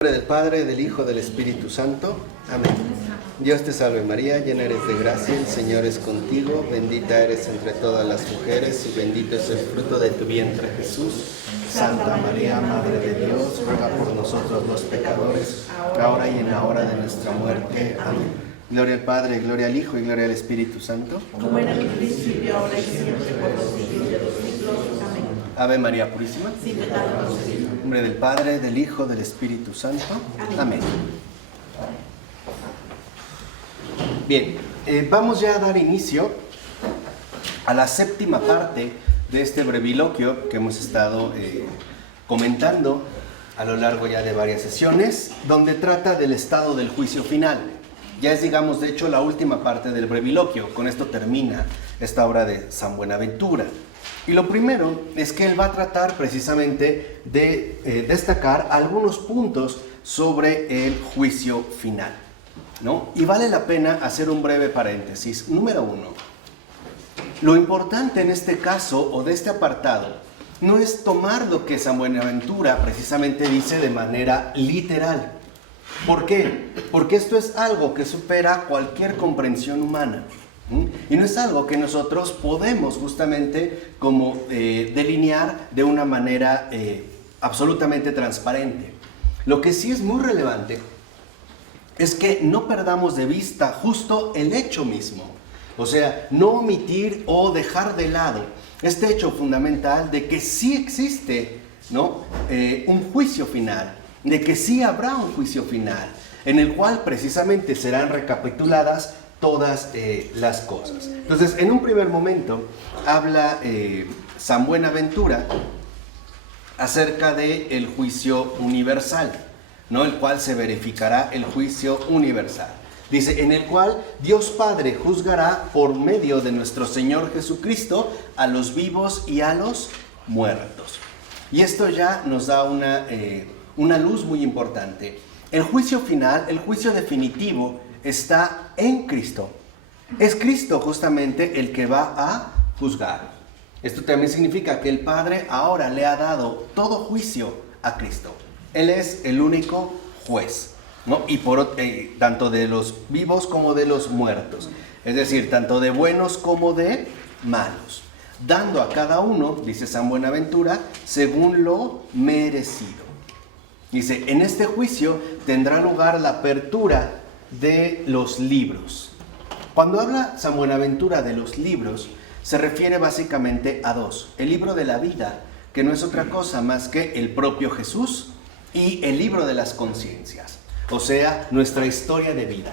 En nombre del Padre, del Hijo, del Espíritu Santo. Amén. Dios te salve María, llena eres de gracia, el Señor es contigo, bendita eres entre todas las mujeres y bendito es el fruto de tu vientre Jesús. Santa María, Madre de Dios, ruega por nosotros los pecadores, ahora y en la hora de nuestra muerte. Amén. Gloria al Padre, gloria al Hijo y gloria al Espíritu Santo. Como era en el principio, ahora y siempre, por los siglos de los siglos. Amén. Ave María Purísima. Sin pecado concebido. En nombre del Padre, del Hijo, del Espíritu Santo. Amén. Bien, vamos ya a dar inicio a la séptima parte de este breviloquio que hemos estado comentando a lo largo ya de varias sesiones, donde trata del estado del juicio final. Ya es, digamos, de hecho, la última parte del breviloquio. Con esto termina esta obra de San Buenaventura. Y lo primero es que él va a tratar precisamente de destacar algunos puntos sobre el juicio final, ¿no? Y vale la pena hacer un breve paréntesis. Número 1. Lo importante en este caso, o de este apartado, no es tomar lo que San Buenaventura precisamente dice de manera literal. ¿Por qué? Porque esto es algo que supera cualquier comprensión humana. Y no es algo que nosotros podemos justamente como delinear de una manera absolutamente transparente. Lo que sí es muy relevante es que no perdamos de vista justo el hecho mismo. O sea, no omitir o dejar de lado este hecho fundamental de que sí existe, ¿no? Un juicio final, de que sí habrá un juicio final, en el cual precisamente serán recapituladas todas las cosas. Entonces, en un primer momento, habla San Buenaventura acerca del juicio universal, ¿no? El cual se verificará el juicio universal. Dice, en el cual Dios Padre juzgará por medio de nuestro Señor Jesucristo a los vivos y a los muertos. Y esto ya nos da una luz muy importante. El juicio final, el juicio definitivo, está en Cristo. Es Cristo justamente el que va a juzgar. Esto también significa que el Padre ahora le ha dado todo juicio a Cristo. Él es el único juez, ¿no? Y tanto de los vivos como de los muertos. Es decir, tanto de buenos como de malos. Dando a cada uno, dice San Buenaventura, según lo merecido. Dice, en este juicio tendrá lugar la apertura de los libros. Cuando habla San Buenaventura de los libros, se refiere básicamente a dos. El libro de la vida, que no es otra cosa más que el propio Jesús, y el libro de las conciencias, o sea, nuestra historia de vida,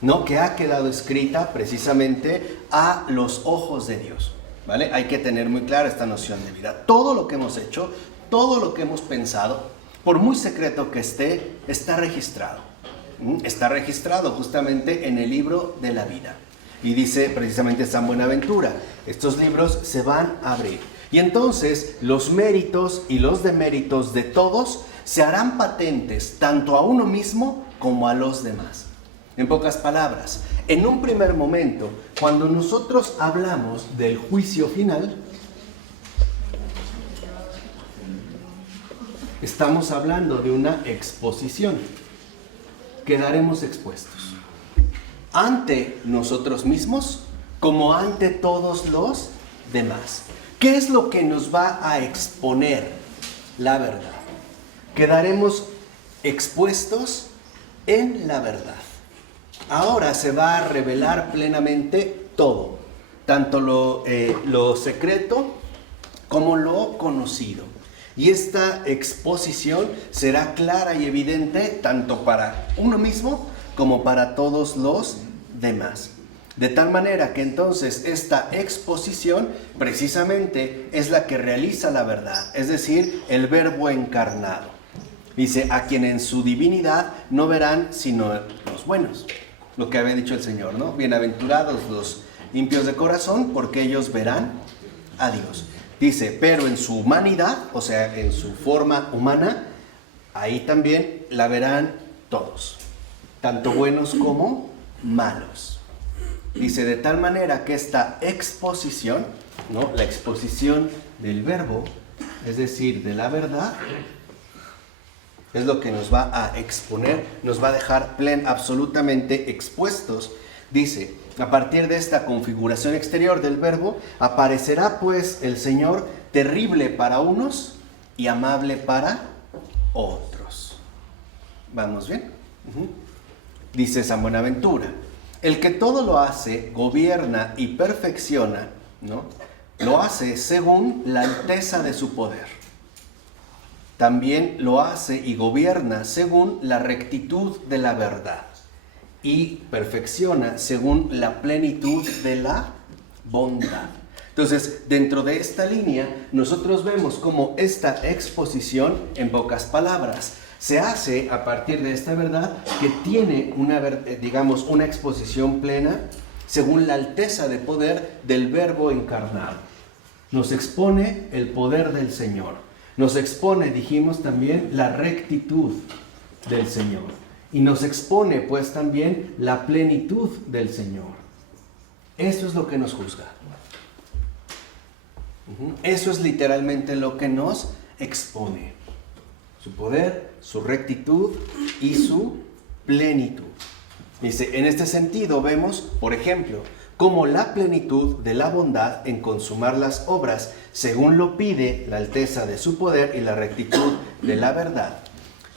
¿no? Que ha quedado escrita precisamente a los ojos de Dios, ¿vale? Hay que tener muy clara esta noción de vida. Todo lo que hemos hecho, todo lo que hemos pensado, por muy secreto que esté, está registrado. Está registrado justamente en el libro de la vida. Y dice precisamente San Buenaventura, estos libros se van a abrir. Y entonces los méritos y los deméritos de todos se harán patentes tanto a uno mismo como a los demás. En pocas palabras, en un primer momento, cuando nosotros hablamos del juicio final, estamos hablando de una exposición. Quedaremos expuestos ante nosotros mismos como ante todos los demás. ¿Qué es lo que nos va a exponer? La verdad. Quedaremos expuestos en la verdad. Ahora se va a revelar plenamente todo, tanto lo secreto como lo conocido. Y esta exposición será clara y evidente tanto para uno mismo como para todos los demás. De tal manera que entonces esta exposición precisamente es la que realiza la verdad, es decir, el Verbo encarnado. Dice, a quien en su divinidad no verán sino los buenos. Lo que había dicho el Señor, ¿no? Bienaventurados los limpios de corazón, porque ellos verán a Dios. Dice, pero en su humanidad, o sea, en su forma humana, ahí también la verán todos, tanto buenos como malos. Dice, de tal manera que esta exposición, ¿no? La exposición del verbo, es decir, de la verdad, es lo que nos va a exponer, nos va a dejar absolutamente expuestos. Dice, a partir de esta configuración exterior del verbo, aparecerá pues el Señor terrible para unos y amable para otros. ¿Vamos bien? Dice San Buenaventura, el que todo lo hace, gobierna y perfecciona, ¿no? Lo hace según la alteza de su poder. También lo hace y gobierna según la rectitud de la verdad. Y perfecciona según la plenitud de la bondad. Entonces, dentro de esta línea, nosotros vemos cómo esta exposición, en pocas palabras, se hace a partir de esta verdad que tiene una exposición plena según la alteza de poder del Verbo encarnado. Nos expone el poder del Señor. Nos expone, dijimos también, la rectitud del Señor. Y nos expone pues también la plenitud del Señor. Eso es lo que nos juzga. Eso es literalmente lo que nos expone. Su poder, su rectitud y su plenitud. Dice, en este sentido vemos, por ejemplo, cómo la plenitud de la bondad en consumar las obras, según lo pide la alteza de su poder y la rectitud de la verdad.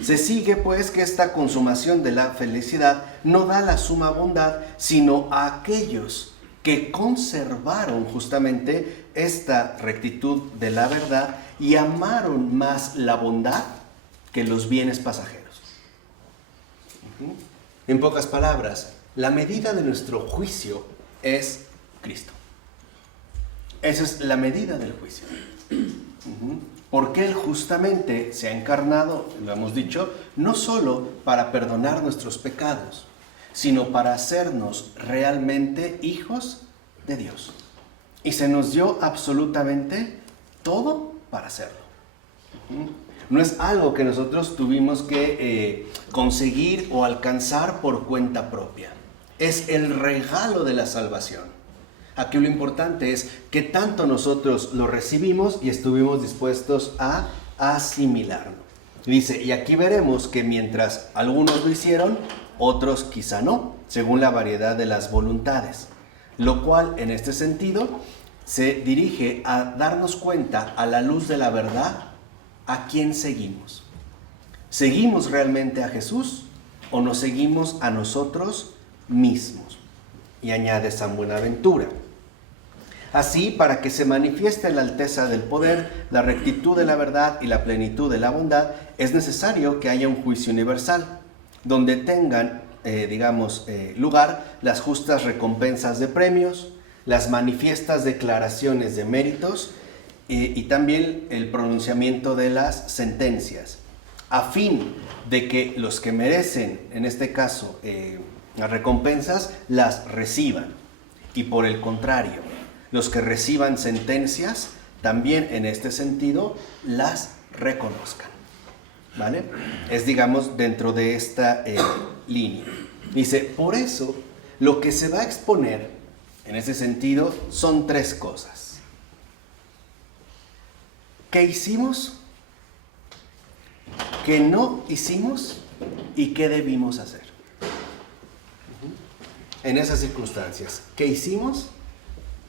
Se sigue pues que esta consumación de la felicidad no da la suma bondad, sino a aquellos que conservaron justamente esta rectitud de la verdad y amaron más la bondad que los bienes pasajeros. En pocas palabras, la medida de nuestro juicio es Cristo. Esa es la medida del juicio. Porque Él justamente se ha encarnado, lo hemos dicho, no solo para perdonar nuestros pecados, sino para hacernos realmente hijos de Dios. Y se nos dio absolutamente todo para hacerlo. No es algo que nosotros tuvimos que conseguir o alcanzar por cuenta propia. Es el regalo de la salvación. Aquí lo importante es que tanto nosotros lo recibimos y estuvimos dispuestos a asimilarlo. Dice, y aquí veremos que mientras algunos lo hicieron, otros quizá no, según la variedad de las voluntades. Lo cual, en este sentido, se dirige a darnos cuenta a la luz de la verdad a quién seguimos. ¿Seguimos realmente a Jesús o nos seguimos a nosotros mismos? Y añade San Buenaventura. Así, para que se manifieste la alteza del poder, la rectitud de la verdad y la plenitud de la bondad, es necesario que haya un juicio universal, donde tengan, lugar las justas recompensas de premios, las manifiestas declaraciones de méritos y también el pronunciamiento de las sentencias, a fin de que los que merecen, en este caso, las recompensas, las reciban. Y por el contrario, los que reciban sentencias, también en este sentido, las reconozcan. ¿Vale? Es, dentro de esta línea. Dice, por eso, lo que se va a exponer, en ese sentido, son tres cosas. ¿Qué hicimos? ¿Qué no hicimos? ¿Y qué debimos hacer? En esas circunstancias, ¿qué hicimos?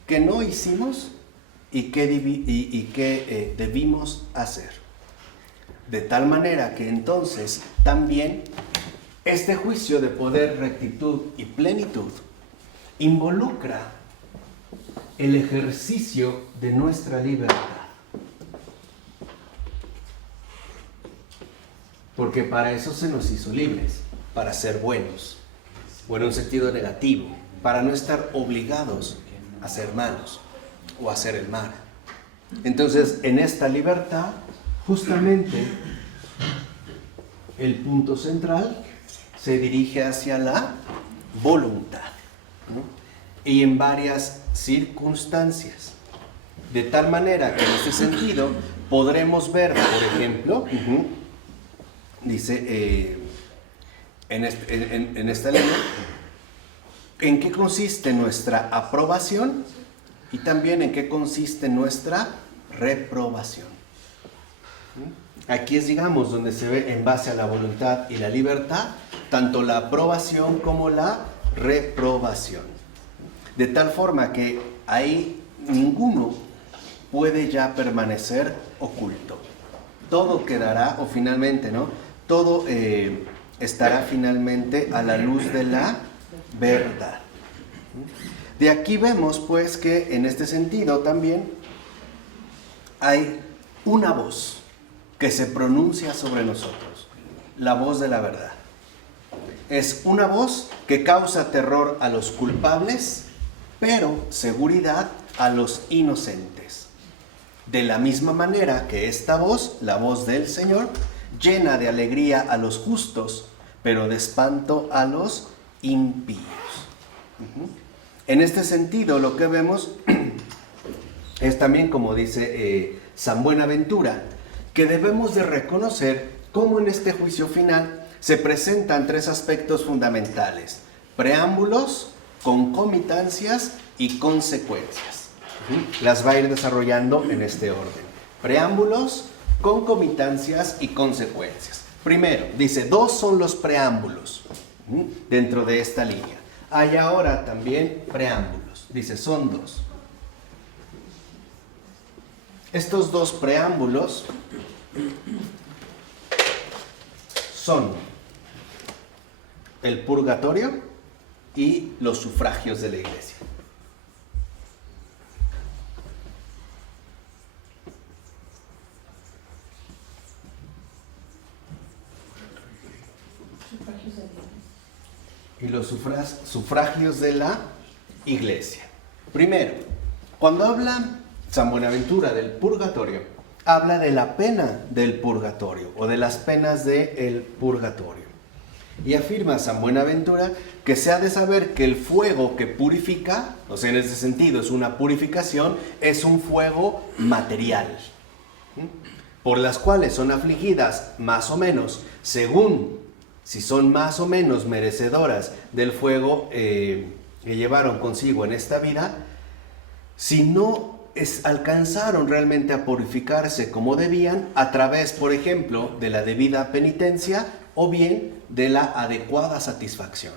¿Qué no hicimos? ¿Y qué debimos hacer? De tal manera que entonces también este juicio de poder, rectitud y plenitud involucra el ejercicio de nuestra libertad. Porque para eso se nos hizo libres, para ser buenos, o en un sentido negativo, para no estar obligados a ser malos o a hacer el mal. Entonces, en esta libertad, justamente el punto central se dirige hacia la voluntad, ¿no? Y en varias circunstancias. De tal manera que en este sentido podremos ver, por ejemplo, dice en esta línea, en qué consiste nuestra aprobación y también en qué consiste nuestra reprobación. Aquí es, digamos, donde se ve en base a la voluntad y la libertad, tanto la aprobación como la reprobación. De tal forma que ahí ninguno puede ya permanecer oculto. Todo quedará, o finalmente, ¿no? Todo estará finalmente a la luz de la verdad. De aquí vemos, pues, que en este sentido también hay una voz que se pronuncia sobre nosotros, la voz de la verdad. Es una voz que causa terror a los culpables, pero seguridad a los inocentes. De la misma manera que esta voz, la voz del Señor, llena de alegría a los justos, pero de espanto a los impíos. En este sentido, lo que vemos es también, como dice San Buenaventura, que debemos de reconocer cómo en este juicio final se presentan tres aspectos fundamentales: preámbulos, concomitancias y consecuencias. Las va a ir desarrollando en este orden: preámbulos, concomitancias y consecuencias. Primero, dice, dos son los preámbulos dentro de esta línea. Hay ahora también preámbulos. Dice, son dos. Estos dos preámbulos son el purgatorio y los sufragios de la iglesia. Y los sufragios de la iglesia. Primero, cuando habla San Buenaventura del purgatorio, habla de la pena del purgatorio o de las penas del purgatorio. Y afirma San Buenaventura que se ha de saber que el fuego que purifica, o sea, en ese sentido es una purificación, es un fuego material, por las cuales son afligidas más o menos, según si son más o menos merecedoras del fuego que llevaron consigo en esta vida, si no alcanzaron realmente a purificarse como debían, a través, por ejemplo, de la debida penitencia o bien de la adecuada satisfacción.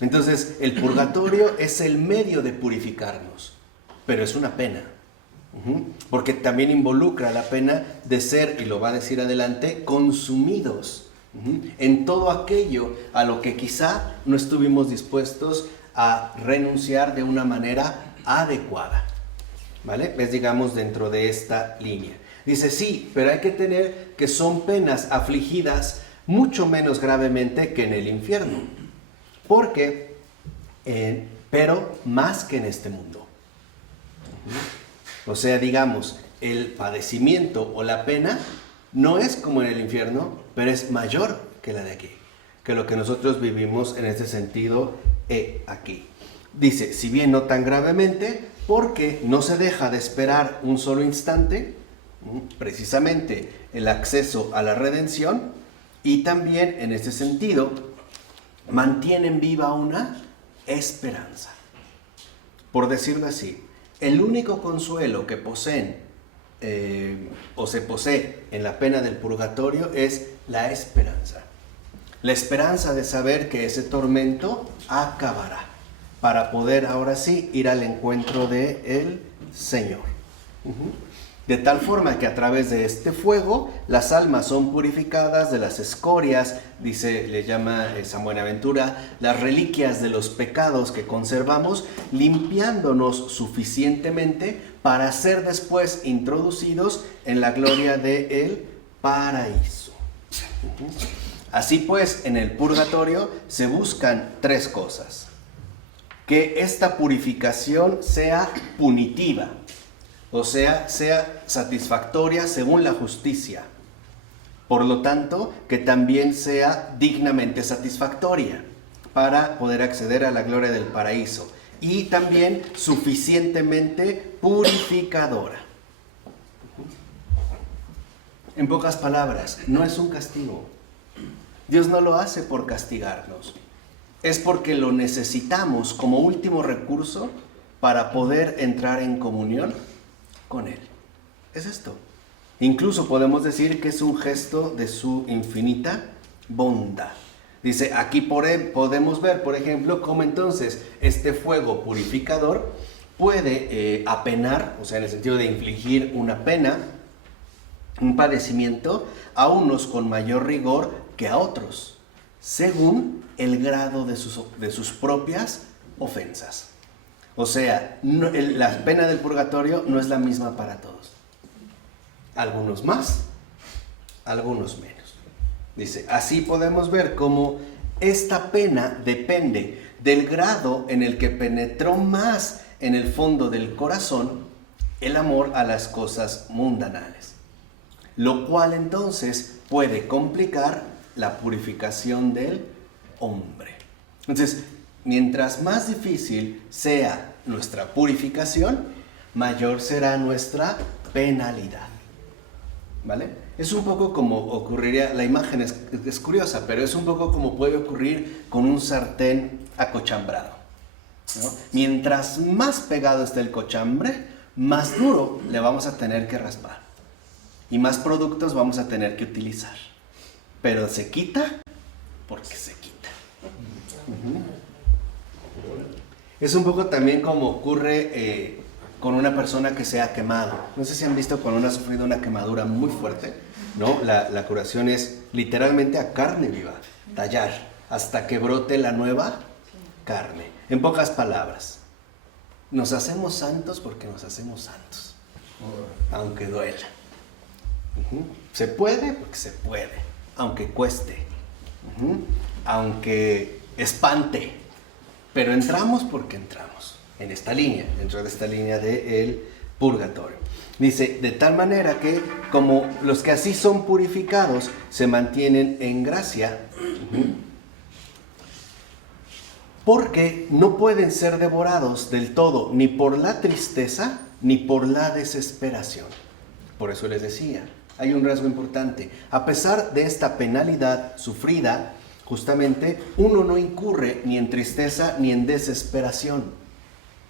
Entonces, el purgatorio es el medio de purificarnos, pero es una pena, porque también involucra la pena de ser, y lo va a decir adelante, consumidos en todo aquello a lo que quizá no estuvimos dispuestos a renunciar de una manera adecuada. ¿Vale? Es, digamos, dentro de esta línea. Dice, sí, pero hay que tener que son penas afligidas mucho menos gravemente que en el infierno. Porque, pero más que en este mundo. O sea, digamos, el padecimiento o la pena no es como en el infierno, pero es mayor que la de aquí, que lo que nosotros vivimos en este sentido aquí. Dice, si bien no tan gravemente, porque no se deja de esperar un solo instante, precisamente el acceso a la redención, y también en este sentido mantienen viva una esperanza. Por decirlo así, el único consuelo que poseen o se posee en la pena del purgatorio es la esperanza. La esperanza de saber que ese tormento acabará, para poder ahora sí ir al encuentro del Señor. De tal forma que a través de este fuego las almas son purificadas de las escorias, dice, le llama San Buenaventura, las reliquias de los pecados que conservamos, limpiándonos suficientemente para ser después introducidos en la gloria del paraíso. Así pues, en el purgatorio se buscan tres cosas: que esta purificación sea punitiva, o sea satisfactoria según la justicia. Por lo tanto, que también sea dignamente satisfactoria para poder acceder a la gloria del paraíso. Y también suficientemente purificadora. En pocas palabras, no es un castigo. Dios no lo hace por castigarnos. Es porque lo necesitamos como último recurso para poder entrar en comunión con Él. Es esto. Incluso podemos decir que es un gesto de su infinita bondad. Dice, aquí podemos ver, por ejemplo, cómo entonces este fuego purificador puede apenar, o sea, en el sentido de infligir una pena, un padecimiento, a unos con mayor rigor que a otros, según el grado de sus propias ofensas. O sea, la pena del purgatorio no es la misma para todos. Algunos más, algunos menos. Dice, así podemos ver cómo esta pena depende del grado en el que penetró más en el fondo del corazón el amor a las cosas mundanales, lo cual entonces puede complicar la purificación del hombre. Entonces, mientras más difícil sea nuestra purificación, mayor será nuestra penalidad. ¿Vale? Es un poco como ocurriría, la imagen es curiosa, pero es un poco como puede ocurrir con un sartén acochambrado, ¿no? Mientras más pegado esté el cochambre, más duro le vamos a tener que raspar y más productos vamos a tener que utilizar. Pero se quita porque se quita. Es un poco también como ocurre con una persona que se ha quemado. No sé si han visto cuando uno ha sufrido una quemadura muy fuerte, ¿no? La curación es literalmente a carne viva, tallar, hasta que brote la nueva carne. En pocas palabras, nos hacemos santos porque nos hacemos santos, aunque duela. Se puede porque se puede, aunque cueste, aunque espante, pero entramos porque entramos en esta línea, dentro de esta línea del purgatorio. Dice, de tal manera que como los que así son purificados se mantienen en gracia, porque no pueden ser devorados del todo ni por la tristeza ni por la desesperación. Por eso les decía, hay un rasgo importante. A pesar de esta penalidad sufrida, justamente uno no incurre ni en tristeza ni en desesperación.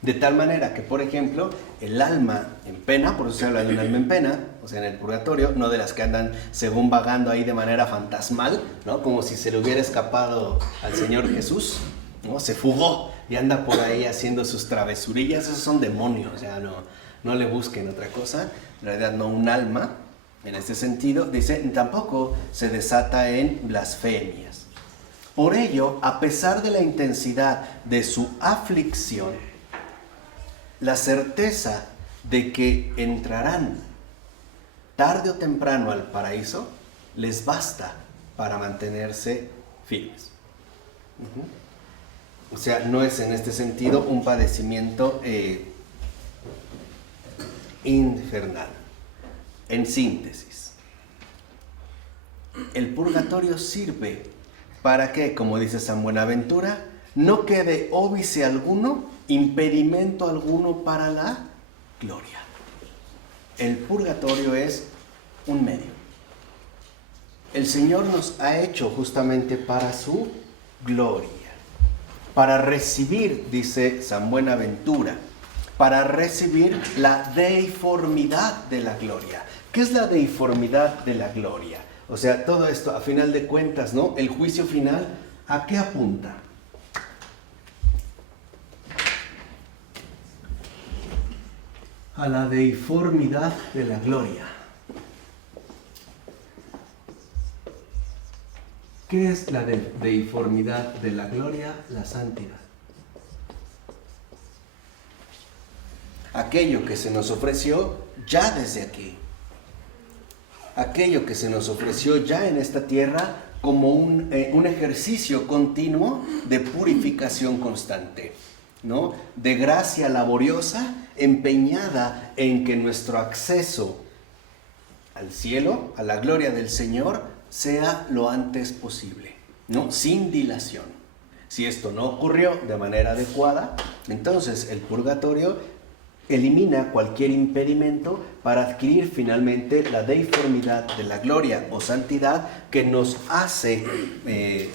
De tal manera que, por ejemplo, el alma en pena, por eso se habla de un alma en pena, o sea, en el purgatorio, no de las que andan según vagando ahí de manera fantasmal, ¿no? Como si se le hubiera escapado al Señor Jesús, ¿no? Se fugó y anda por ahí haciendo sus travesurillas. Esos son demonios, o sea, no le busquen otra cosa. En realidad no un alma, en este sentido, dice, tampoco se desata en blasfemias. Por ello, a pesar de la intensidad de su aflicción, la certeza de que entrarán tarde o temprano al paraíso les basta para mantenerse firmes. O sea, no es en este sentido un padecimiento infernal. En síntesis, el purgatorio sirve para que, como dice San Buenaventura, no quede óbice alguno, impedimento alguno para la gloria. El purgatorio es un medio. El Señor nos ha hecho justamente para su gloria, para recibir, dice San Buenaventura, para recibir la deiformidad de la gloria. ¿Qué es la deiformidad de la gloria? O sea, todo esto, a final de cuentas, ¿no? El juicio final, ¿a qué apunta? A la deiformidad de la gloria. ¿Qué es la deiformidad de la gloria? La santidad. Aquello que se nos ofreció ya desde aquí. Aquello que se nos ofreció ya en esta tierra como un ejercicio continuo de purificación constante, ¿no? De gracia laboriosa, empeñada en que nuestro acceso al cielo, a la gloria del Señor, sea lo antes posible, ¿no? Sin dilación. Si esto no ocurrió de manera adecuada, entonces el purgatorio elimina cualquier impedimento para adquirir finalmente la deiformidad de la gloria o santidad que nos hace,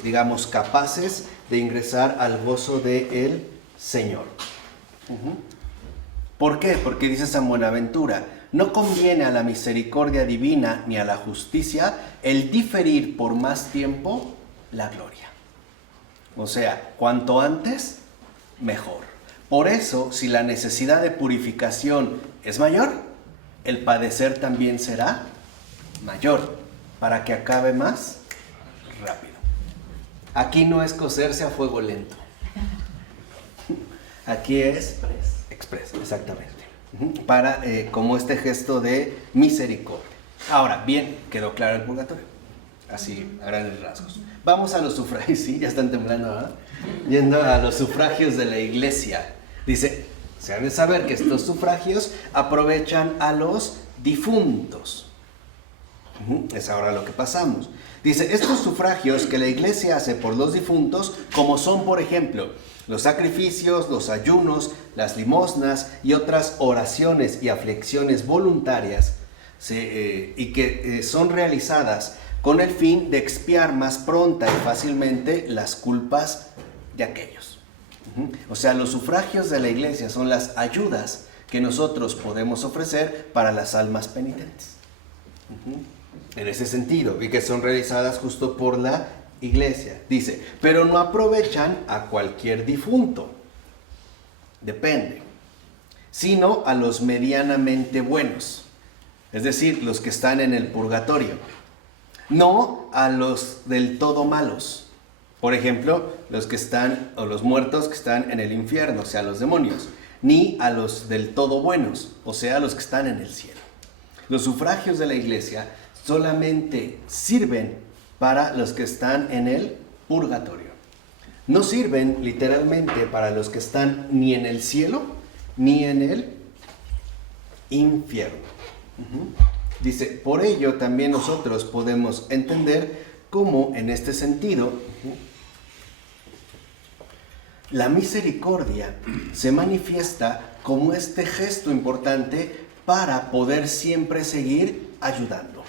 digamos, capaces de ingresar al gozo del Señor. ¿Por qué? Porque dice San Buenaventura, no conviene a la misericordia divina ni a la justicia el diferir por más tiempo la gloria. O sea, cuanto antes, mejor. Por eso, si la necesidad de purificación es mayor, el padecer también será mayor, para que acabe más rápido. Aquí no es cocerse a fuego lento. Aquí es express, exactamente. Para, como este gesto de misericordia. Ahora, bien, quedó claro el purgatorio. Así, a grandes rasgos. Vamos a los sufragios, sí, ya están temblando, ¿verdad? Yendo a los sufragios de la iglesia. Dice, se han de saber que estos sufragios aprovechan a los difuntos. Es ahora lo que pasamos. Dice, estos sufragios que la iglesia hace por los difuntos, como son, por ejemplo, los sacrificios, los ayunos, las limosnas y otras oraciones y aflicciones voluntarias, y que son realizadas con el fin de expiar más pronta y fácilmente las culpas de aquellos. O sea, los sufragios de la iglesia son las ayudas que nosotros podemos ofrecer para las almas penitentes. En ese sentido, y que son realizadas justo por la iglesia. Dice, pero no aprovechan a cualquier difunto, depende, sino a los medianamente buenos, es decir, los que están en el purgatorio, no a los del todo malos. Por ejemplo, los que están, o los muertos que están en el infierno, o sea, los demonios, ni a los del todo buenos, o sea, los que están en el cielo. Los sufragios de la iglesia solamente sirven para los que están en el purgatorio. No sirven literalmente para los que están ni en el cielo ni en el infierno. Dice, por ello también nosotros podemos entender cómo en este sentido la misericordia se manifiesta como este gesto importante para poder siempre seguir ayudando,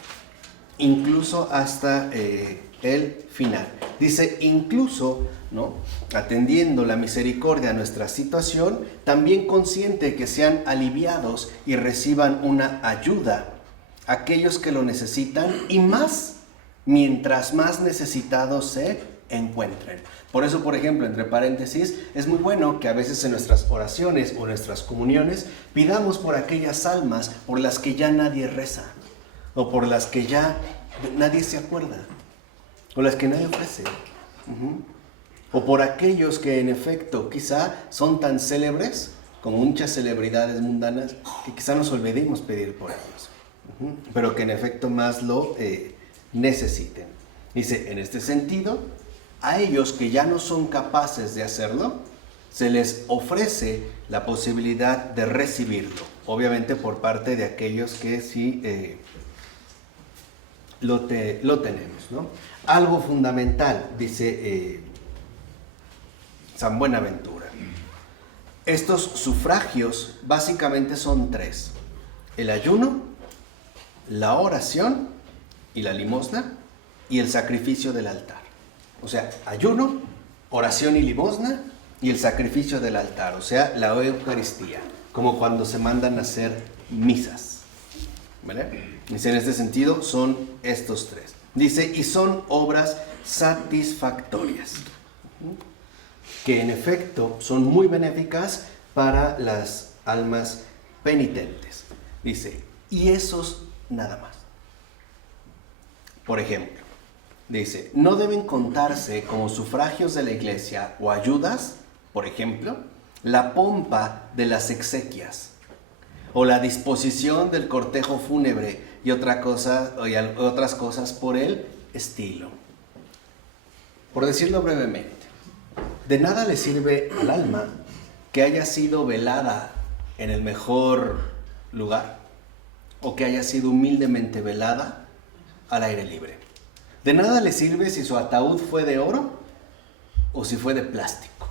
incluso hasta el final. Dice, incluso, ¿no?, atendiendo la misericordia a nuestra situación, también consciente que sean aliviados y reciban una ayuda aquellos que lo necesitan, y más mientras más necesitados se encuentren. Por eso, por ejemplo, entre paréntesis, es muy bueno que a veces en nuestras oraciones o nuestras comuniones pidamos por aquellas almas por las que ya nadie reza, o por las que ya nadie se acuerda, o las que nadie ofrece, o por aquellos que en efecto quizá son tan célebres como muchas celebridades mundanas que quizá nos olvidemos pedir por ellos, pero que en efecto más lo necesiten. Dice, en este sentido, a ellos que ya no son capaces de hacerlo, se les ofrece la posibilidad de recibirlo, obviamente por parte de aquellos que sí lo tenemos, ¿no? Algo fundamental, dice San Buenaventura. Estos sufragios básicamente son tres: el ayuno, la oración y la limosna, y el sacrificio del altar. O sea, ayuno, oración y limosna, y el sacrificio del altar, o sea, la Eucaristía, como cuando se mandan a hacer misas. ¿Vale? Dice, en este sentido son estos tres. Dice, y son obras satisfactorias, que en efecto son muy benéficas para las almas penitentes. Dice, y esos nada más. Por ejemplo, dice, no deben contarse como sufragios de la iglesia o ayudas, por ejemplo, la pompa de las exequias, o la disposición del cortejo fúnebre y otras cosas por el estilo. Por decirlo brevemente, de nada le sirve al alma que haya sido velada en el mejor lugar, o que haya sido humildemente velada al aire libre. De nada le sirve si su ataúd fue de oro o si fue de plástico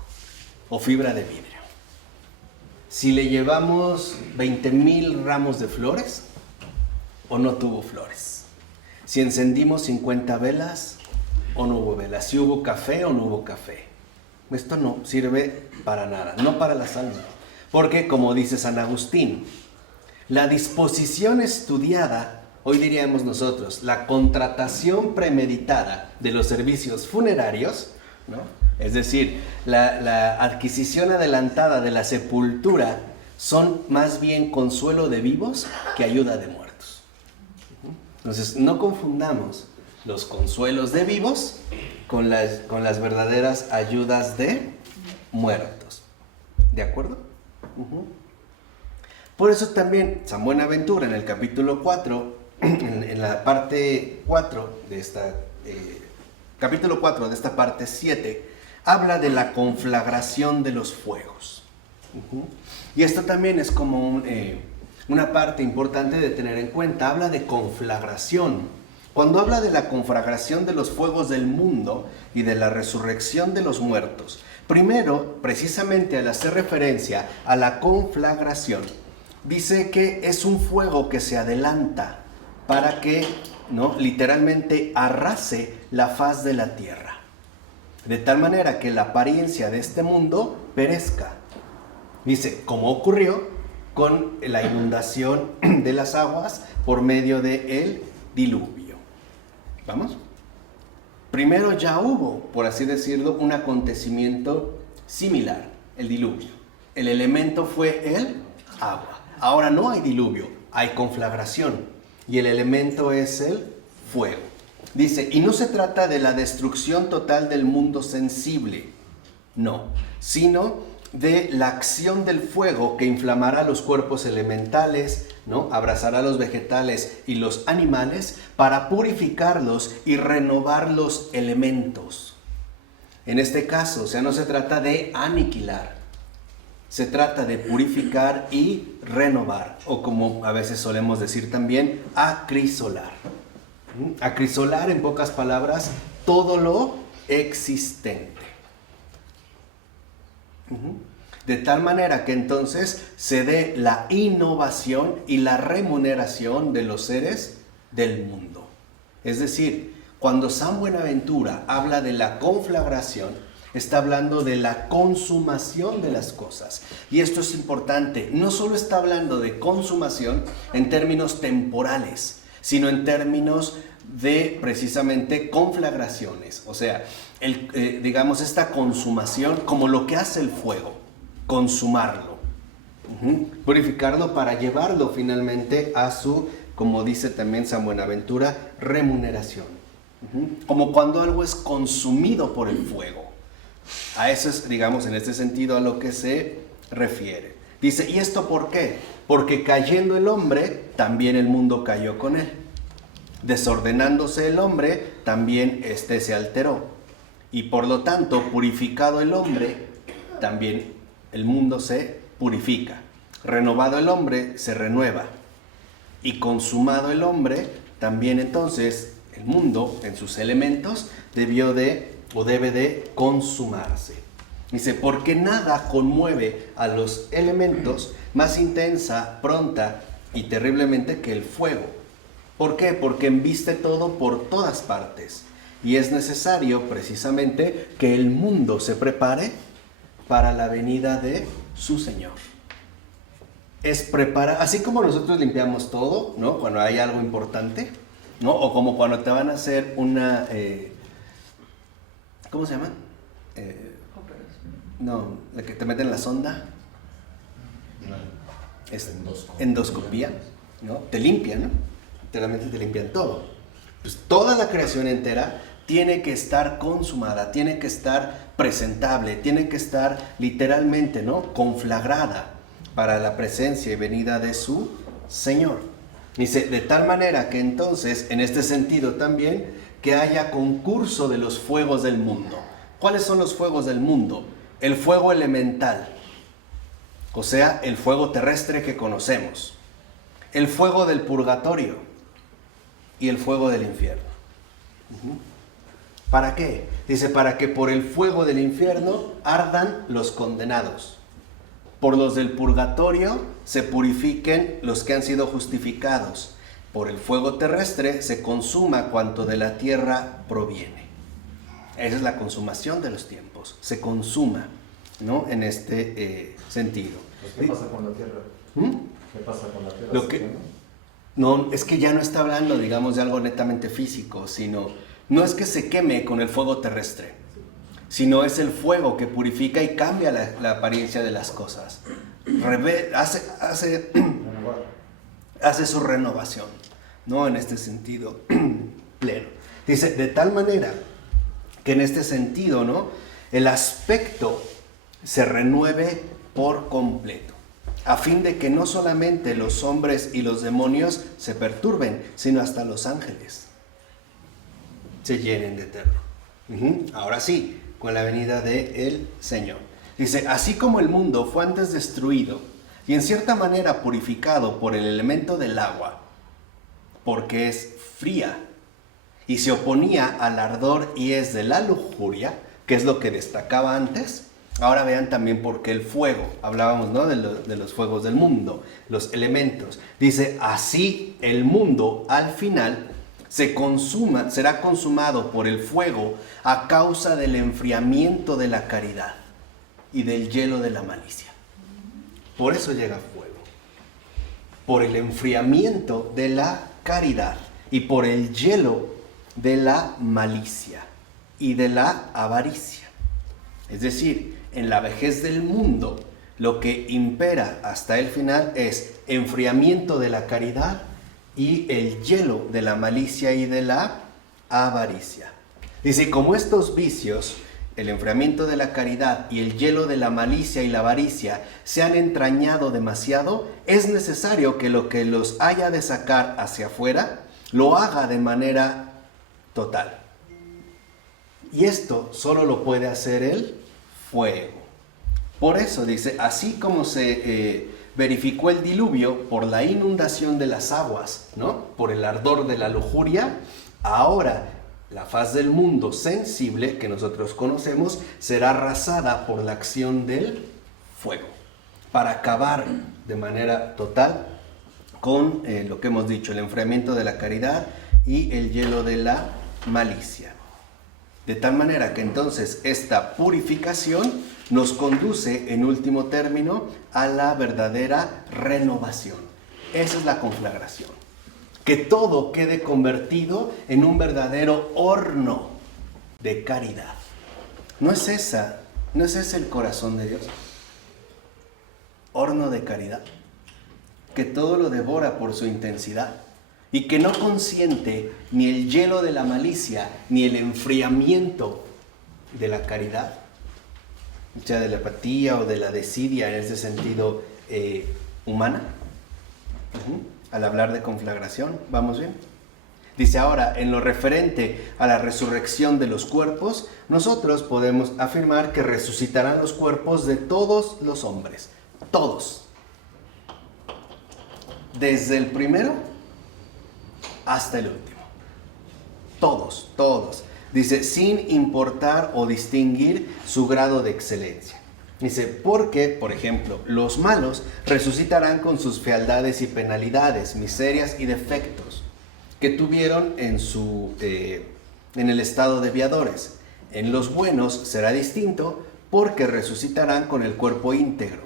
o fibra de vidrio. Si le llevamos 20,000 ramos de flores o no tuvo flores. Si encendimos 50 velas o no hubo velas. Si hubo café o no hubo café. Esto no sirve para nada, no para las almas. Porque, como dice San Agustín, la disposición estudiada, hoy diríamos nosotros, la contratación premeditada de los servicios funerarios, ¿no? Es decir, la adquisición adelantada de la sepultura son más bien consuelo de vivos que ayuda de muertos. Entonces, no confundamos los consuelos de vivos con las verdaderas ayudas de muertos. ¿De acuerdo? Por eso también San Buenaventura en el capítulo 4, en la parte 4 de esta, capítulo 4 de esta parte 7, habla de la conflagración de los fuegos. Y esto también es como una parte importante de tener en cuenta. Habla de conflagración. Cuando habla de la conflagración de los fuegos del mundo y de la resurrección de los muertos, primero, precisamente al hacer referencia a la conflagración, dice que es un fuego que se adelanta para que, ¿no?, literalmente arrase la faz de la tierra, de tal manera que la apariencia de este mundo perezca. Dice, como ocurrió con la inundación de las aguas por medio del diluvio. ¿Vamos? Primero ya hubo, por así decirlo, un acontecimiento similar, el diluvio. El elemento fue el agua. Ahora no hay diluvio, hay conflagración. Y el elemento es el fuego. Dice, y no se trata de la destrucción total del mundo sensible, no, sino de la acción del fuego que inflamará los cuerpos elementales, ¿no?, abrazará los vegetales y los animales para purificarlos y renovar los elementos. En este caso, o sea, no se trata de aniquilar, se trata de purificar y renovar, o como a veces solemos decir también, acrisolar. Acrisolar, en pocas palabras, todo lo existente. De tal manera que entonces se dé la innovación y la remuneración de los seres del mundo. Es decir, cuando San Buenaventura habla de la conflagración, está hablando de la consumación de las cosas. Y esto es importante, no solo está hablando de consumación en términos temporales, sino en términos de precisamente conflagraciones. O sea, digamos, esta consumación como lo que hace el fuego, consumarlo, purificarlo para llevarlo finalmente a su, como dice también San Buenaventura, remuneración. Como cuando algo es consumido por el fuego. A eso es, digamos, en este sentido a lo que se refiere. Dice, ¿y esto por qué? Porque cayendo el hombre, también el mundo cayó con él. Desordenándose el hombre, también éste se alteró. Y por lo tanto, purificado el hombre, también el mundo se purifica. Renovado el hombre, se renueva. Y consumado el hombre, también entonces el mundo en sus elementos debió de o debe de consumarse. Dice, porque nada conmueve a los elementos más intensa, pronta y terriblemente que el fuego. ¿Por qué? Porque embiste todo por todas partes. Y es necesario precisamente que el mundo se prepare para la venida de su Señor. Es preparar, así como nosotros limpiamos todo, ¿no?, cuando hay algo importante, ¿no?, o como cuando te van a hacer una, ¿cómo se llama? No, la que te meten la sonda. Es endoscopía, ¿no? Te limpian, ¿no? Literalmente te limpian todo. Pues toda la creación entera tiene que estar consumada, tiene que estar presentable, tiene que estar literalmente, ¿no?, conflagrada para la presencia y venida de su Señor. Dice, de tal manera que entonces, en este sentido también, que haya concurso de los fuegos del mundo. ¿Cuáles son los fuegos del mundo? El fuego elemental, o sea, el fuego terrestre que conocemos, el fuego del purgatorio y el fuego del infierno. ¿Para qué? Dice, para que por el fuego del infierno ardan los condenados, por los del purgatorio se purifiquen los que han sido justificados, por el fuego terrestre se consuma cuanto de la tierra proviene. Esa es la consumación de los tiempos, se consuma, ¿no?, en este sentido. ¿Qué pasa con la tierra? ¿Qué pasa con la tierra? Lo que, no, es que ya no está hablando, digamos, de algo netamente físico, sino, no es que se queme con el fuego terrestre, sino es el fuego que purifica y cambia la apariencia de las cosas. Hace su renovación, ¿no? En este sentido pleno. Dice, de tal manera que en este sentido, ¿no? El aspecto se renueve por completo, a fin de que no solamente los hombres y los demonios se perturben, sino hasta los ángeles se llenen de terror. Ahora sí, con la venida del Señor. Dice, así como el mundo fue antes destruido y en cierta manera purificado por el elemento del agua, porque es fría, y se oponía al ardor y es de la lujuria, que es lo que destacaba antes. Ahora vean también por qué el fuego, hablábamos, ¿no? de los fuegos del mundo, los elementos. Dice, así el mundo al final será consumado por el fuego a causa del enfriamiento de la caridad y del hielo de la malicia. Por eso llega fuego, por el enfriamiento de la caridad y por el hielo de la malicia y de la avaricia. Es decir, en la vejez del mundo, lo que impera hasta el final es enfriamiento de la caridad y el hielo de la malicia y de la avaricia. Dice, como estos vicios, el enfriamiento de la caridad y el hielo de la malicia y la avaricia se han entrañado demasiado, es necesario que lo que los haya de sacar hacia afuera, lo haga de manera total. Y esto solo lo puede hacer el fuego. Por eso dice, así como se verificó el diluvio por la inundación de las aguas, ¿no? Por el ardor de la lujuria, ahora la faz del mundo sensible que nosotros conocemos será arrasada por la acción del fuego, para acabar de manera total con lo que hemos dicho, el enfriamiento de la caridad y el hielo de la malicia. De tal manera que entonces esta purificación nos conduce en último término a la verdadera renovación. Esa es la conflagración. Que todo quede convertido en un verdadero horno de caridad. ¿No es ese el corazón de Dios? Horno de caridad. Que todo lo devora por su intensidad. Y que no consiente ni el hielo de la malicia, ni el enfriamiento de la caridad, ya de la apatía o de la desidia en ese sentido humana. Al hablar de conflagración, ¿vamos bien? Dice ahora, en lo referente a la resurrección de los cuerpos, nosotros podemos afirmar que resucitarán los cuerpos de todos los hombres, todos, desde el primero hasta el último. Todos. Dice, sin importar o distinguir su grado de excelencia. Dice, porque, por ejemplo, los malos resucitarán con sus fealdades y penalidades, miserias y defectos que tuvieron en el estado de viadores. En los buenos será distinto porque resucitarán con el cuerpo íntegro,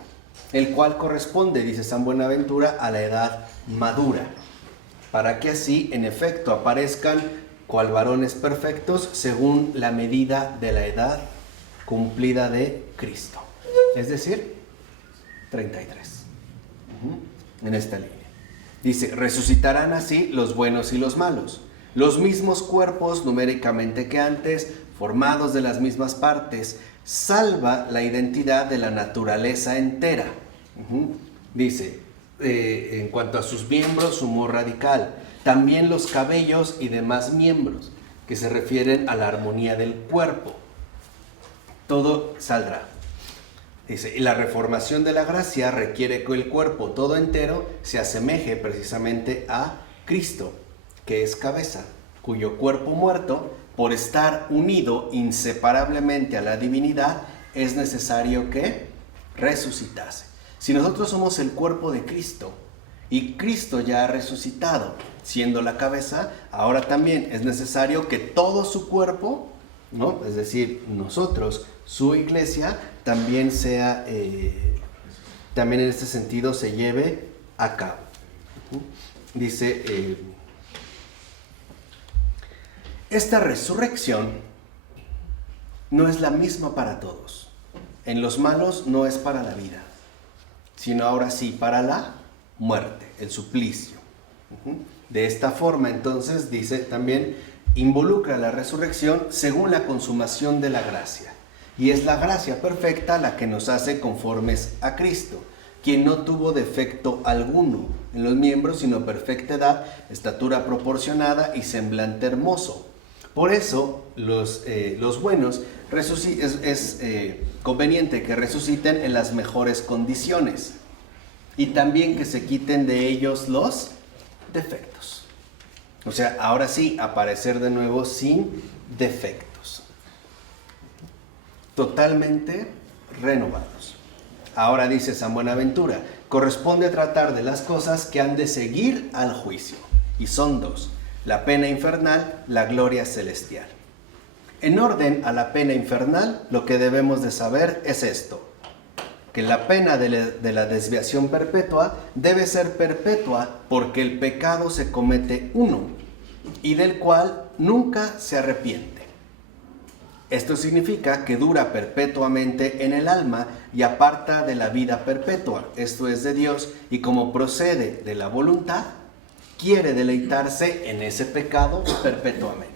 el cual corresponde, dice San Buenaventura, a la edad madura, para que así, en efecto, aparezcan cual varones perfectos según la medida de la edad cumplida de Cristo. Es decir, 33. En esta línea. Dice, resucitarán así los buenos y los malos, los mismos cuerpos numéricamente que antes, formados de las mismas partes, salva la identidad de la naturaleza entera. Dice, en cuanto a sus miembros, su humor radical, también los cabellos y demás miembros, que se refieren a la armonía del cuerpo. Todo saldrá. Dice, y la reformación de la gracia requiere que el cuerpo todo entero se asemeje precisamente a Cristo, que es cabeza, cuyo cuerpo muerto, por estar unido inseparablemente a la divinidad, es necesario que resucitase. Si nosotros somos el cuerpo de Cristo y Cristo ya ha resucitado, siendo la cabeza, ahora también es necesario que todo su cuerpo, ¿no? Es decir, nosotros, su iglesia, también sea, también en este sentido se lleve a cabo. Dice, esta resurrección no es la misma para todos. En los malos no es para la vida, sino ahora sí para la muerte, el suplicio. De esta forma, entonces, dice también, involucra la resurrección según la consumación de la gracia. Y es la gracia perfecta la que nos hace conformes a Cristo, quien no tuvo defecto alguno en los miembros, sino perfecta edad, estatura proporcionada y semblante hermoso. Por eso, los buenos es conveniente que resuciten en las mejores condiciones y también que se quiten de ellos los defectos. O sea, ahora sí, aparecer de nuevo sin defectos. Totalmente renovados. Ahora dice San Buenaventura, corresponde tratar de las cosas que han de seguir al juicio. Y son dos, la pena infernal, la gloria celestial. En orden a la pena infernal, lo que debemos de saber es esto, que la pena de la desviación perpetua debe ser perpetua porque el pecado se comete uno y del cual nunca se arrepiente. Esto significa que dura perpetuamente en el alma y aparta de la vida perpetua, esto es de Dios, y como procede de la voluntad, quiere deleitarse en ese pecado perpetuamente.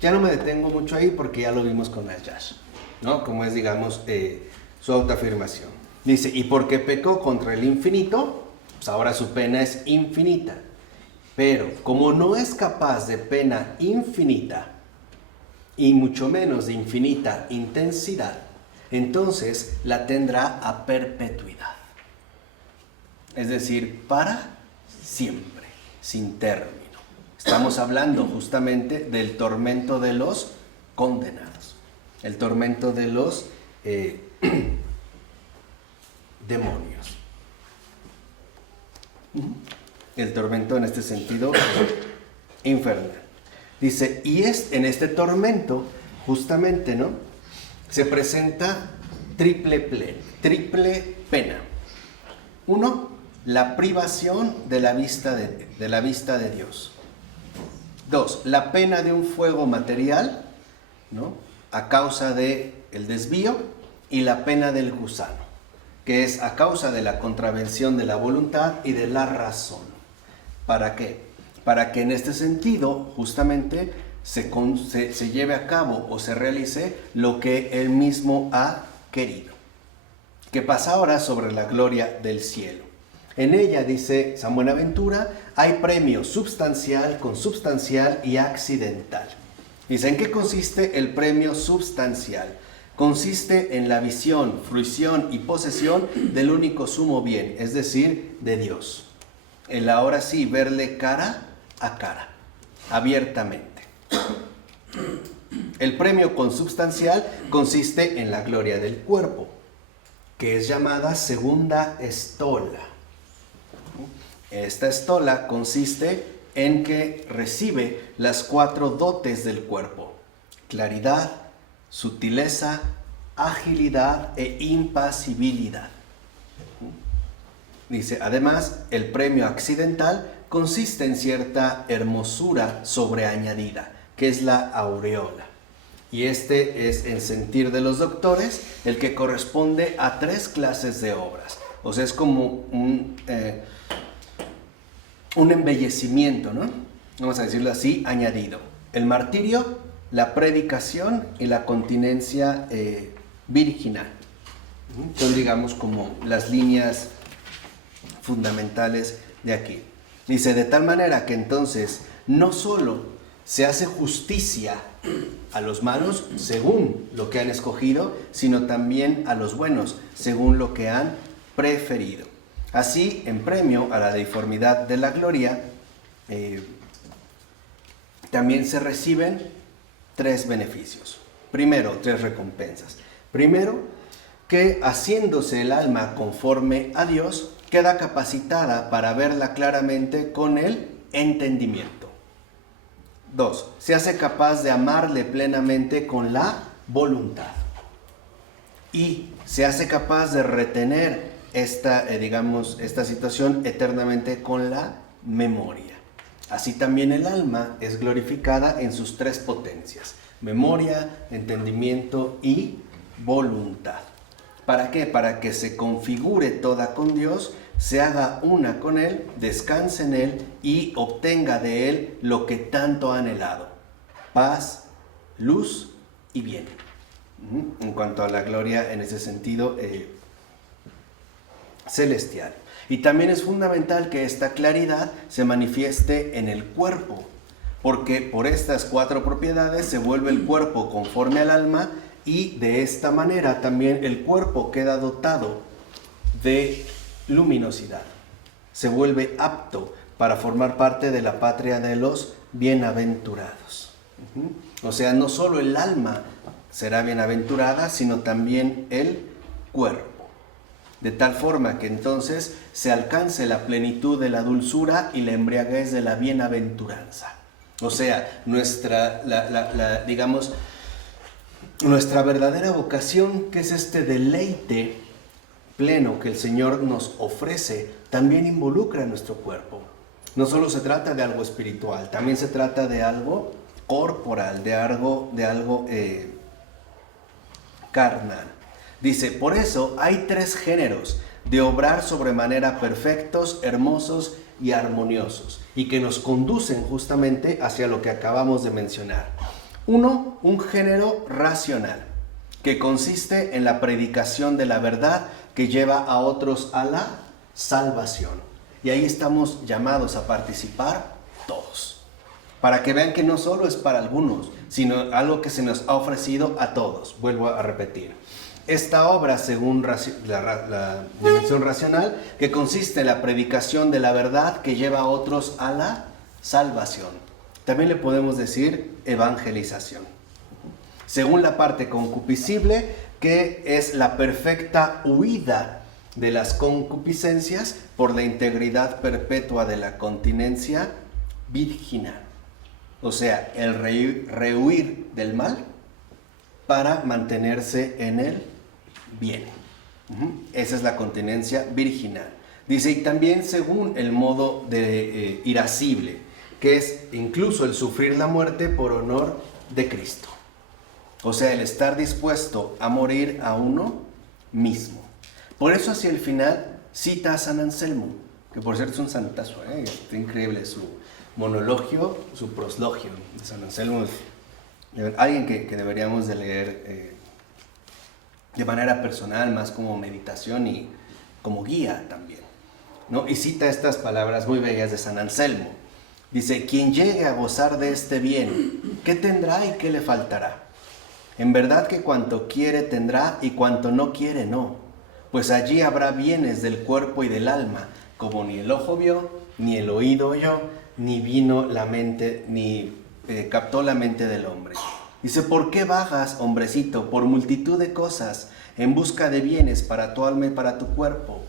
Ya no me detengo mucho ahí porque ya lo vimos con Ayash, ¿no? Como es, digamos, su autoafirmación. Dice, y porque pecó contra el infinito, pues ahora su pena es infinita. Pero como no es capaz de pena infinita, y mucho menos de infinita intensidad, entonces la tendrá a perpetuidad. Es decir, para siempre, sin término. Estamos hablando justamente del tormento de los condenados, el tormento de los demonios. El tormento en este sentido infernal. Dice, y en este tormento, justamente, ¿no? Se presenta triple pena. Uno, la privación de la vista de Dios. Dos, la pena de un fuego material, ¿no? A causa del desvío, y la pena del gusano, que es a causa de la contravención de la voluntad y de la razón. ¿Para qué? Para que en este sentido, justamente, se lleve a cabo o se realice lo que él mismo ha querido. ¿Qué pasa ahora sobre la gloria del cielo? En ella, dice San Buenaventura, hay premio substancial, consubstancial y accidental. Dice, ¿en qué consiste el premio substancial? Consiste en la visión, fruición y posesión del único sumo bien, es decir, de Dios. El ahora sí verle cara a cara, abiertamente. El premio consubstancial consiste en la gloria del cuerpo, que es llamada segunda estola. Esta estola consiste en que recibe las 4 dotes del cuerpo: claridad, sutileza, agilidad e impasibilidad. Dice, además, el premio accidental consiste en cierta hermosura sobreañadida, que es la aureola. Y este es, en sentir de los doctores, el que corresponde a 3 clases de obras. O sea, es como un embellecimiento, ¿no? Vamos a decirlo así, añadido. El martirio, la predicación y la continencia virginal. Son, digamos, como las líneas fundamentales de aquí. Dice, de tal manera que entonces no solo se hace justicia a los malos según lo que han escogido, sino también a los buenos según lo que han preferido. Así, en premio a la deformidad de la gloria, también se reciben 3 beneficios. Primero, 3 recompensas. Primero, que haciéndose el alma conforme a Dios, queda capacitada para verla claramente con el entendimiento. 2. Se hace capaz de amarle plenamente con la voluntad. Y se hace capaz de retener esta situación eternamente con la memoria. Así también el alma es glorificada en sus tres potencias: memoria, entendimiento y voluntad. ¿Para qué? Para que se configure toda con Dios, se haga una con Él, descanse en Él y obtenga de Él lo que tanto ha anhelado: paz, luz y bien. En cuanto a la gloria en ese sentido celestial. Y también es fundamental que esta claridad se manifieste en el cuerpo, porque por estas cuatro propiedades se vuelve el cuerpo conforme al alma, y de esta manera también el cuerpo queda dotado de luminosidad. Se vuelve apto para formar parte de la patria de los bienaventurados. O sea, no solo el alma será bienaventurada, sino también el cuerpo. De tal forma que entonces se alcance la plenitud de la dulzura y la embriaguez de la bienaventuranza. O sea, nuestra verdadera vocación, que es este deleite pleno que el Señor nos ofrece, también involucra a nuestro cuerpo. No solo se trata de algo espiritual, también se trata de algo corporal, de algo carnal. Dice: por eso hay tres géneros de obrar sobremanera perfectos, hermosos y armoniosos, y que nos conducen justamente hacia lo que acabamos de mencionar. Uno, un género racional, que consiste en la predicación de la verdad que lleva a otros a la salvación. Y ahí estamos llamados a participar todos, para que vean que no solo es para algunos, sino algo que se nos ha ofrecido a todos. Vuelvo a repetir. Esta obra, según la dimensión racional, que consiste en la predicación de la verdad que lleva a otros a la salvación. También le podemos decir evangelización. Según la parte concupiscible, que es la perfecta huida de las concupiscencias por la integridad perpetua de la continencia virginal. O sea, el rehuir del mal para mantenerse en el bien. Esa es la continencia virginal. Dice, y también según el modo de irascible, que es incluso el sufrir la muerte por honor de Cristo. O sea, el estar dispuesto a morir a uno mismo. Por eso hacia el final cita a San Anselmo, que por cierto es un santazo, está increíble su monologio, su proslogio de San Anselmo. Es alguien que deberíamos de leer de manera personal, más como meditación y como guía también, ¿no? Y cita estas palabras muy bellas de San Anselmo. Dice: quien llegue a gozar de este bien, ¿qué tendrá y qué le faltará? En verdad que cuanto quiere tendrá, y cuanto no quiere no, pues allí habrá bienes del cuerpo y del alma, como ni el ojo vio, ni el oído oyó, ni vino la mente, ni captó la mente del hombre. Dice: ¿por qué vagas, hombrecito, por multitud de cosas, en busca de bienes para tu alma y para tu cuerpo?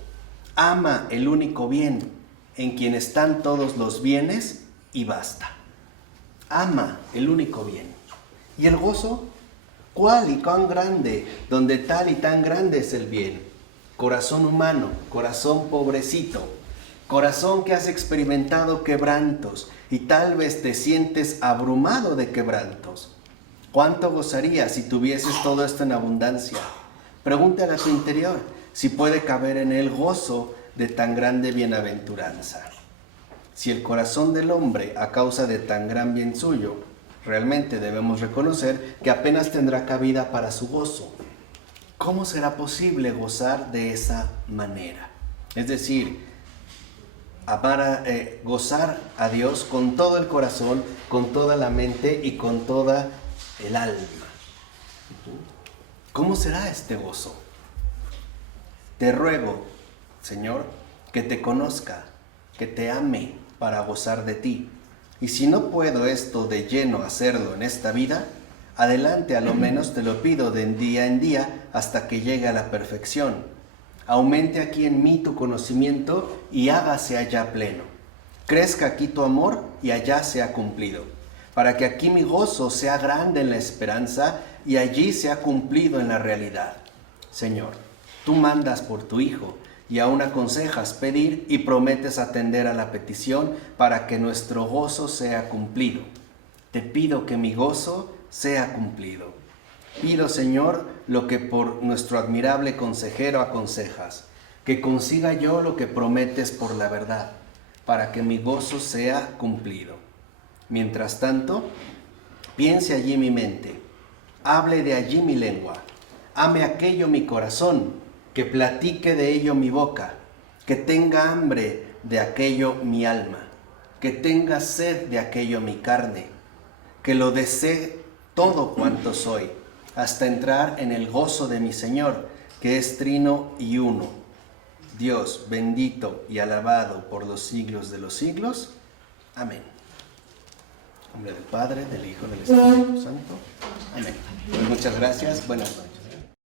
Ama el único bien, en quien están todos los bienes, y basta. Ama el único bien. ¿Y el gozo? ¿Cuál y cuán grande, donde tal y tan grande es el bien? Corazón humano, corazón pobrecito, corazón que has experimentado quebrantos y tal vez te sientes abrumado de quebrantos. ¿Cuánto gozarías si tuvieses todo esto en abundancia? Pregúntale a tu interior si puede caber en él gozo de tan grande bienaventuranza. Si el corazón del hombre, a causa de tan gran bien suyo, realmente debemos reconocer que apenas tendrá cabida para su gozo. ¿Cómo será posible gozar de esa manera? Es decir, gozar a Dios con todo el corazón, con toda la mente y con toda el alma. ¿Cómo será este gozo? Te ruego, Señor, que te conozca, que te ame para gozar de ti. Y si no puedo esto de lleno hacerlo en esta vida, adelante a lo menos te lo pido de día en día hasta que llegue a la perfección. Aumente aquí en mí tu conocimiento y hágase allá pleno. Crezca aquí tu amor y allá sea cumplido, para que aquí mi gozo sea grande en la esperanza y allí sea cumplido en la realidad. Señor, tú mandas por tu Hijo, y aún aconsejas pedir y prometes atender a la petición para que nuestro gozo sea cumplido. Te pido que mi gozo sea cumplido. Pido, Señor, lo que por nuestro admirable consejero aconsejas, que consiga yo lo que prometes por la verdad, para que mi gozo sea cumplido. Mientras tanto, piense allí mi mente, hable de allí mi lengua, ame aquello mi corazón, que platique de ello mi boca, que tenga hambre de aquello mi alma, que tenga sed de aquello mi carne, que lo desee todo cuanto soy, hasta entrar en el gozo de mi Señor, que es trino y uno, Dios bendito y alabado por los siglos de los siglos. Amén. En nombre del Padre, del Hijo y del Espíritu Santo. Amén. Pues muchas gracias. Buenas noches.